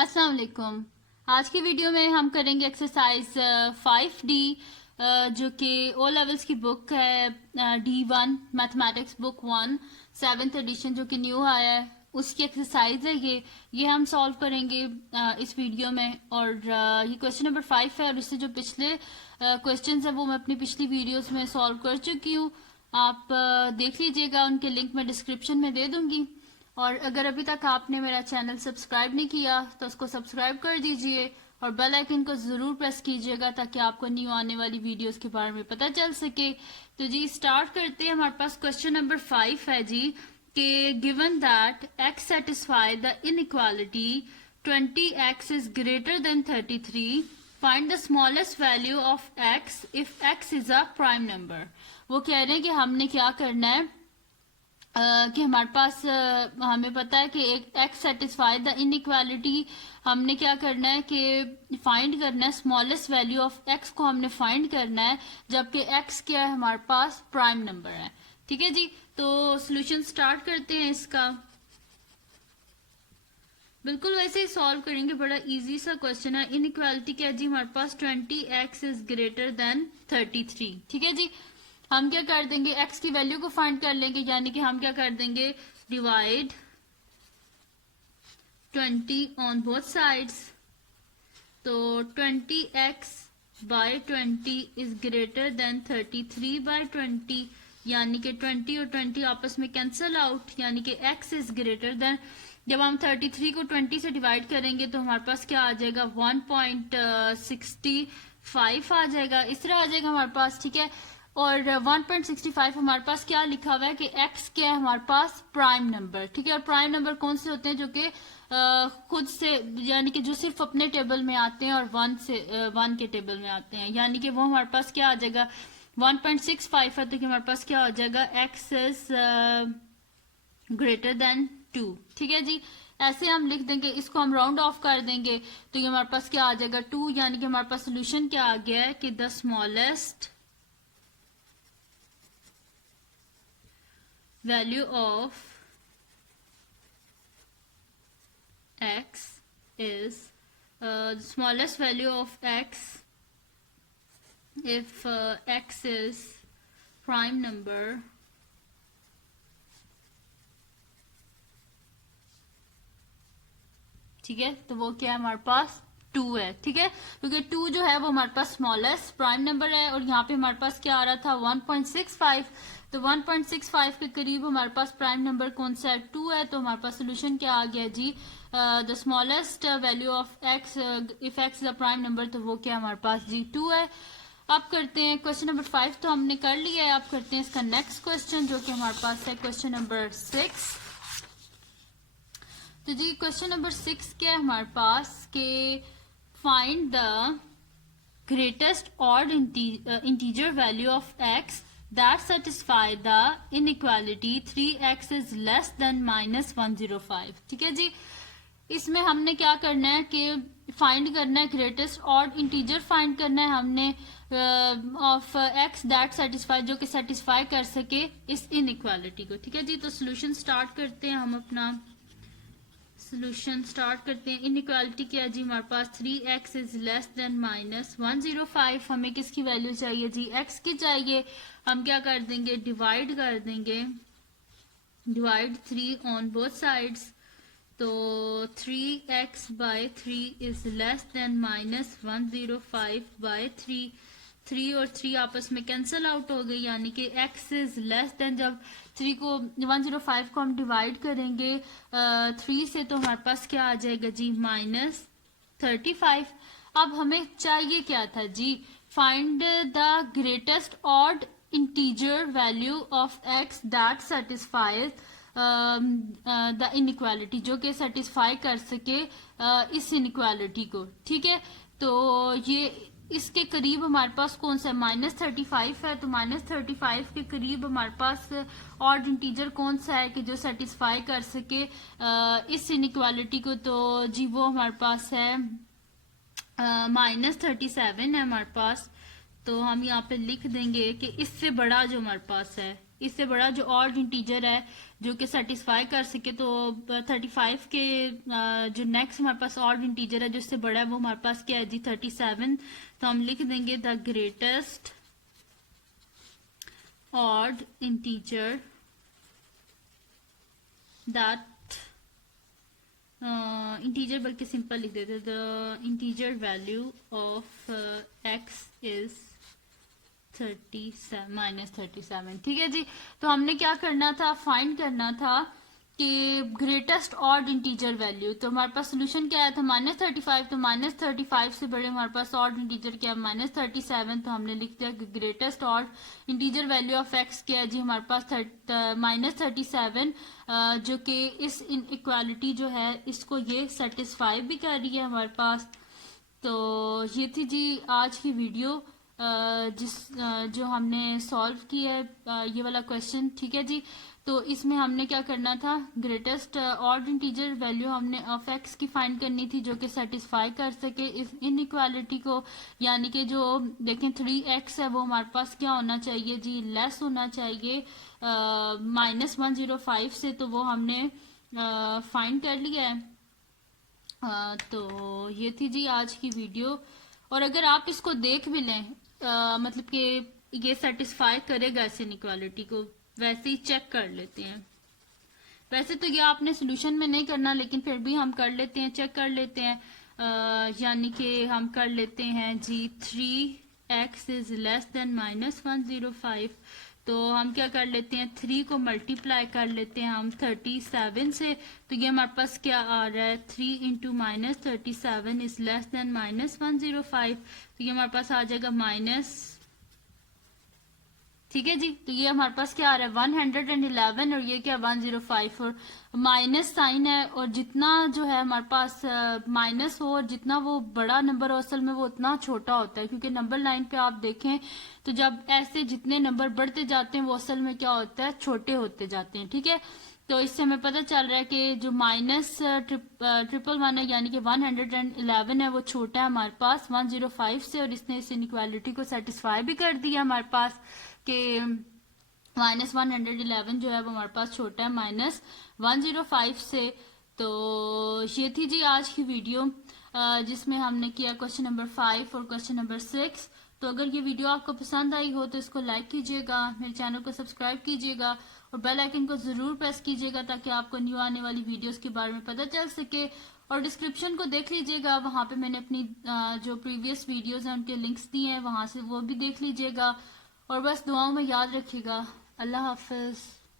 अस्सलाम वालेकुम। आज की वीडियो में हम करेंगे एक्सरसाइज 5D जो कि ओ लेवल्स की बुक है, D1 mathematics book 1 7th addition जो कि न्यू आया है, उसकी एक्सरसाइज है ये हम सॉल्व करेंगे इस वीडियो में। और ये क्वेश्चन नंबर 5 है और इससे जो पिछले क्वेश्चंस है वो मैं अपनी पिछली वीडियोस में सॉल्व कर चुकी हूँ। आप देख लीजिएगा, उनके लिंक मैं डिस्क्रिप्शन में दे दूंगी। और अगर अभी तक आपने मेरा चैनल सब्सक्राइब नहीं किया तो उसको सब्सक्राइब कर दीजिए और बेल आइकन को जरूर प्रेस कीजिएगा ताकि आपको न्यू आने वाली वीडियोस के बारे में पता चल सके। तो जी स्टार्ट करते हैं। हमारे पास क्वेश्चन नंबर 5 है जी कि given that x satisfy the inequality 20x is greater than 33, find the smallest value of x if x is a prime number. वो कह रहे हैं कि हमने क्या करना है कि हमारे पास हमें पता है कि एक एक्स सेटिस्फाई द इनइक्वालिटी, हमने क्या करना है कि फाइंड करना है स्मॉलेस्ट वैल्यू ऑफ एक्स को हमने फाइंड करना है, जबकि एक्स क्या है हमारे पास प्राइम नंबर है। ठीक है जी, तो सॉल्यूशन स्टार्ट करते हैं इसका। बिल्कुल वैसे ही सॉल्व करेंगे, बड़ा इजी सा क्वेश्चन है। इनइक्वालिटी क्या है जी हमारे पास 20x इज ग्रेटर देन 33। ठीक है जी, हम क्या कर देंगे x की वैल्यू को फाइंड कर लेंगे, यानी कि हम क्या कर देंगे डिवाइड 20 ऑन बोथ साइड्स। तो 20x by 20 is greater than 33 by 20, यानी कि 20 और 20 आपस में कैंसल आउट, यानी कि x इज ग्रेटर देन, जब हम 33 को 20 से डिवाइड करेंगे तो हमारे पास क्या आ जाएगा 1.65 आ जाएगा, इस तरह आ जाएगा हमारे पास। ठीक है, और 1.65 हमारे पास क्या लिखा हुआ है कि x क्या है हमारे पास प्राइम नंबर। ठीक है, और प्राइम नंबर कौन से होते हैं जो कि खुद से, यानी कि जो सिर्फ अपने टेबल में आते हैं और 1 के टेबल में आते हैं, यानी कि वो हमारे पास क्या आ जाएगा 1.65 है, तो कि हमारे पास क्या हो जाएगा x इज ग्रेटर देन 2। ठीक है जी, ऐसे हम लिख देंगे, इसको हम राउंड ऑफ कर देंगे तो ये हमारे पास क्या आ जाएगा 2, यानी कि हमारे पास सोल्यूशन क्या आ गया है कि the smallest value of x is the smallest value of x if x is prime number ठीक है, तो वो क्या है हमारे पास 2 है। ठीक है, क्योंकि 2 जो है वो हमारे पास स्मॉलेस्ट प्राइम नंबर है और यहाँ पे हमारे पास क्या आ रहा था 1.65, तो 1.65 के करीब हमारे पास प्राइम नंबर कौन सा है 2 है, तो हमारे पास सोल्यूशन क्या आ गया जी the smallest value of X if X is a prime number, तो वो क्या हमारे पास जी 2 है। अब करते हैं क्वेश्चन नंबर 5 तो हमने कर लिया है, अब करते हैं इसका नेक्स्ट क्वेश्चन जो कि हमारे पास है क्वेश्चन नंबर 6। तो जी क्वेश्चन नंबर 6 क्या है हमारे पास कि find the greatest odd integer value of x that satisfy the inequality 3x is less than minus 105। ठीक है जी, इसमें हमने क्या करना है कि फाइंड करना है ग्रेटेस्ट ऑड इंटीजर फाइंड करना है हमने ऑफ x दैट सेटिस्फाई, जो कि सेटिस्फाई कर सके इस इनइक्वालिटी को। ठीक है जी, तो सोल्यूशन स्टार्ट करते हैं, हम अपना सोल्यूशन स्टार्ट करते हैं। इनइक्वालिटी क्या है जी हमारे पास 3x is less than minus 105। हमें किसकी वैल्यू चाहिए जी x की चाहिए, हम क्या कर देंगे डिवाइड कर देंगे, डिवाइड 3 ऑन बोथ साइड्स। तो 3x by 3 is less than minus 105 by 3, 3 और 3 आपस में कैंसल आउट हो गई, यानी कि x इज लेस देन, जब 3 को 105 को हम डिवाइड करेंगे 3 से तो हमारे पास क्या आ जाएगा जी माइनस 35। अब हमें चाहिए क्या था जी find the greatest odd integer value of x that satisfies the inequality, जो कि सेटिस्फाई कर सके इस इनइक्वालिटी को। ठीक है, तो ये इसके करीब हमारे पास कौन सा -35 है, तो -35 के करीब हमारे पास ऑड इंटीजर कौन सा है कि जो सेटिस्फाई कर सके इस इनइक्वालिटी को, तो जी वो हमारे पास है -37 है हमारे पास। तो हम यहाँ पे लिख देंगे कि इससे बड़ा जो हमारे पास है इससे बड़ा जो ऑड इंटीजर है जो कि सेटिस्फाई कर सके, तो 35 के जो नेक्स्ट हमारे पास ऑड इंटीजर है जो इससे बड़ा है वो हमारे पास क्या है जी 37। तो हम लिख देंगे the greatest odd integer that integer बल्कि सिंपल लिख देते, the integer value of x is 37 -37। ठीक है जी। तो हमने क्या करना था, फाइंड करना था कि ग्रेटेस्ट ऑड इंटीजर वैल्यू। तो हमारे पास सोल्यूशन क्या आया था -35। तो -35 से बड़े हमारे पास ऑड इंटीजर क्या है -37। तो हमने लिख दिया कि greatest odd integer value of x क्या है जी हमारे पास -37, जो कि इस इनइक्वालिटी जो है इसको ये सेटिस्फाई भी कर रही है हमारे पास। तो ये थी जी आज की वीडियो जो हमने सॉल्व की है ये वाला क्वेश्चन। ठीक है जी। तो इसमें हमने क्या करना था, ग्रेटेस्ट ऑड इंटीजर वैल्यू हमने ऑफ एक्स की फाइंड करनी थी जो कि सेटिस्फाई कर सके इस इनइक्वालिटी को, यानी कि जो देखें 3x है वो हमारे पास क्या होना चाहिए जी, लेस होना चाहिए -105 से। तो वो हमने फाइंड कर लिया है। तो ये थी जी आज की वीडियो। और अगर आप इसको देख भी लें मतलब कि ये सेटिस्फाई करेगा इस इनइक्वालिटी को, वैसे ही चेक कर लेते हैं। वैसे तो ये आपने सोल्यूशन में नहीं करना, लेकिन फिर भी हम कर लेते हैं, चेक कर लेते हैं। यानी कि हम कर लेते हैं जी 3x इज लेस देन -105। तो हम क्या कर लेते हैं, 3 को मल्टीप्लाई कर लेते हैं हम 37 से। तो ये हमारे पास क्या आ रहा है, 3 इंटू -37 इज लेस देन -105। तो ये हमारे पास आ जाएगा माइनस, ठीक है जी। तो ये हमारे पास क्या आ रहा है 111 और ये क्या 105 और माइनस साइन है। और जितना जो है हमारे पास माइनस हो और जितना वो बड़ा नंबर हो असल में वो उतना छोटा होता है, क्योंकि नंबर लाइन पे आप देखें तो जब ऐसे जितने नंबर बढ़ते जाते हैं वो असल में क्या होता है, छोटे होते जाते हैं। ठीक है। तो इससे हमें पता चल रहा है कि जो -111 है यानी कि 111 है वो छोटा है हमारे पास 105 से, और इसने इस इनइक्वालिटी को सेटिस्फाई भी कर दिया हमारे पास कि -111 जो है वो हमारे पास छोटा है -105 से। तो ये थी जी आज की वीडियो जिसमें हमने किया क्वेश्चन नंबर 5 और क्वेश्चन नंबर 6। तो अगर ये वीडियो आपको पसंद आई हो तो इसको लाइक कीजिएगा, मेरे चैनल को सब्सक्राइब कीजिएगा और बेल आइकन को जरूर प्रेस कीजिएगा ताकि आपको न्यू आने वाली वीडियोस के बारे में पता चल सके। और डिस्क्रिप्शन को देख लीजिएगा, वहां पे मैंने अपनी जो प्रीवियस वीडियोस हैं उनके लिंक्स दिए हैं, वहां से वो भी देख लीजिएगा। और बस दुआओं में याद रखिएगा। अल्लाह हाफिज।